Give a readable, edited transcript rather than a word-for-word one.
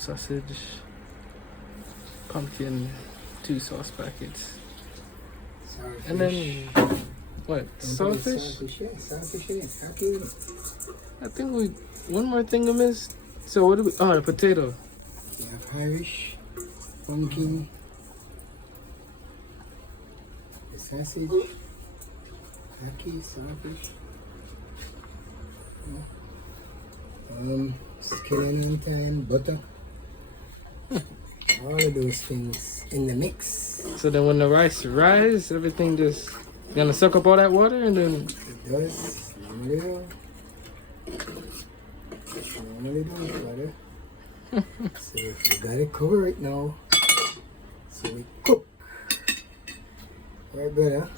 sausage, pumpkin, 2 sauce packets, Starfish. and then what? Saltfish? Starfish, yeah. Starfish, yeah. Happy. I think we one more thing I missed. So what do we? Oh, the potato. You have Irish, pumpkin, the sausage, ackee, starfish. Skillet time, butter. All of those things in the mix. So then when the rice rise, everything just gonna suck up all that water, and then It does. Normally do. Normally do, brother. So you gotta cover it now. So we cook. Right, brother?